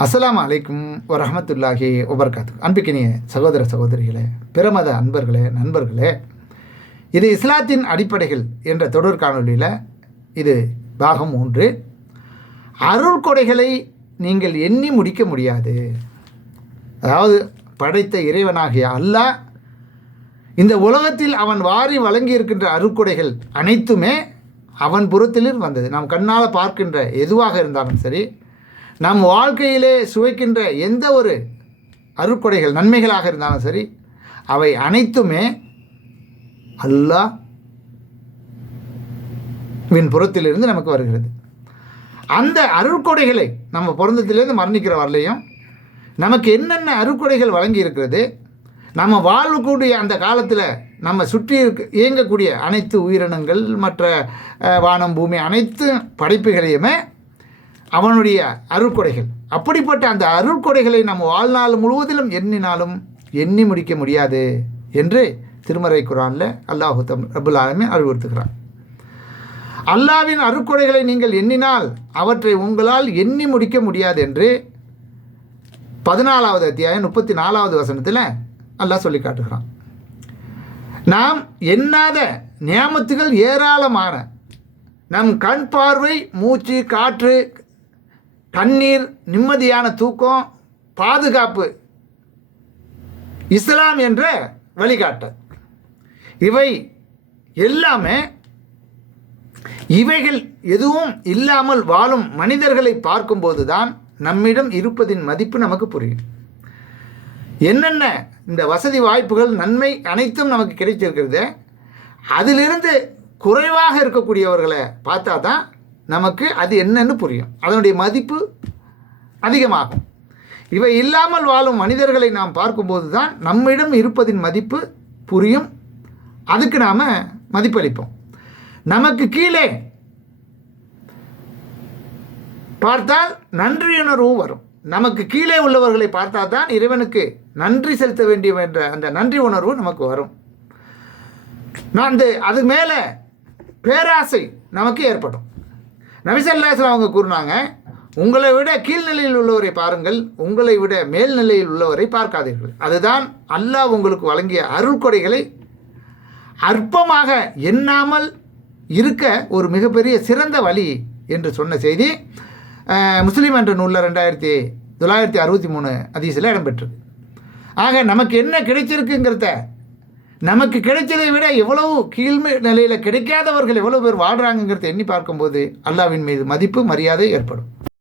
அஸ்ஸலாமு அலைக்கும் வரஹ்மத்துல்லாஹி வபரகாத்துஹு. அன்பிக்கினிய சகோதர சகோதரிகளே, பிரமத அன்பர்களே, நண்பர்களே, இது இஸ்லாத்தின் அடிப்படைகள் என்ற தொடர் காணொலியில் இது பாகம் 3. அருள் கொடைகளை நீங்கள் எண்ணி முடிக்க முடியாது. அதாவது படைத்த இறைவனாகிய அல்லாஹ் இந்த உலகத்தில் அவன் வாரி வழங்கி இருக்கின்ற அருட்கொடைகள் அனைத்துமே அவன் புறத்திலிருந்து வந்தது. நாம் கண்ணால் பார்க்கின்ற எதுவாக இருந்தாலும் சரி, நம் வாழ்க்கையிலே சுவைக்கின்ற எந்த ஒரு அருட்கொடைகள் நன்மைகளாக இருந்தாலும் சரி, அவை அனைத்துமே அல்லாஹ் வின் புறத்திலிருந்து நமக்கு வருகிறது. அந்த அருட்கொடைகளை நம்ம பிறந்தத்திலேருந்து மரணிக்கிற வரலையும் நமக்கு என்னென்ன அருட்கொடைகள் வழங்கி இருக்கிறது, நம்ம வாழக்கூடிய அந்த காலத்தில் நம்ம சுற்றி இயங்கக்கூடிய அனைத்து உயிரினங்கள், மற்ற வானம் பூமி அனைத்து படைப்புகளையுமே அவனுடைய அருட்கொடைகள். அப்படிப்பட்ட அந்த அருட்கொடைகளை நம்ம வாழ்நாள் முழுவதிலும் எண்ணினாலும் எண்ணி முடிக்க முடியாது என்று திருமறை குர்ஆனில் அல்லாஹ் ரப்பல் ஆலமீன் அறிவுறுத்துகிறான். அல்லாஹ்வின் அருட்கொடைகளை நீங்கள் எண்ணினால் அவற்றை உங்களால் எண்ணி முடிக்க முடியாது என்று 14வது அத்தியாயம் 34வது வசனத்தில் அல்லாஹ் சொல்லி காட்டுகிறான். நாம் எண்ணாத நியாமத்துகள் ஏராளமான, நம் கண் பார்வை, மூச்சு, காற்று, தண்ணீர், நிம்மதியான தூக்கம், பாதுகாப்பு, இஸ்லாம் என்ற வழிகாட்டல், இவை எல்லாமே இவைகள் எதுவும் இல்லாமல் வாழும் மனிதர்களை பார்க்கும்போது தான் நம்மிடம் இருப்பதின் மதிப்பு நமக்கு புரியும். என்னென்ன இந்த வசதி வாய்ப்புகள் நன்மை அனைத்தும் நமக்கு கிடைச்சிருக்கிறது, அதிலிருந்து குறைவாக இருக்கக்கூடியவர்களை பார்த்தா தான் நமக்கு அது என்னன்னு புரியும், அதனுடைய மதிப்பு அதிகமாகும். இவை இல்லாமல் வாழும் மனிதர்களை நாம் பார்க்கும்போது தான் நம்மிடம் இருப்பதின் மதிப்பு புரியும். அதுக்கு நாம் மதிப்பளிப்போம். நமக்கு கீழே பார்த்தால் நன்றியுணர்வும் வரும். நமக்கு கீழே உள்ளவர்களை பார்த்தா தான் இறைவனுக்கு நன்றி செலுத்த வேண்டிய என்ற அந்த நன்றி உணர்வு நமக்கு வரும். அது மேலே பேராசை நமக்கு ஏற்படும். நபி ஸல்லல்லாஹு அலைஹி வஸல்லம் அவங்க கூறினாங்க, உங்களை விட கீழ்நிலையில் உள்ளவரை பாருங்கள், உங்களை விட மேல்நிலையில் உள்ளவரை பார்க்காதீர்கள். அதுதான் அல்லாஹ் உங்களுக்கு வழங்கிய அருள்கொடைகளை அற்பமாக எண்ணாமல் இருக்க ஒரு மிகப்பெரிய சிறந்த வழி என்று சொன்ன செய்தி முஸ்லீம் என்ற நூலில் 2963 ஹதீஸில் இடம்பெற்றிருக்கு. ஆக நமக்கு என்ன கிடைச்சிருக்குங்கிறத, நமக்கு கிடைச்சதை விட எவ்வளவு கீழ்மை நிலையில் கிடைக்காதவர்கள் எவ்வளோ பேர் வாழ்கிறாங்கிறத எண்ணி பார்க்கும்போது அல்லாஹ்வின் மீது மதிப்பு மரியாதை ஏற்படும்.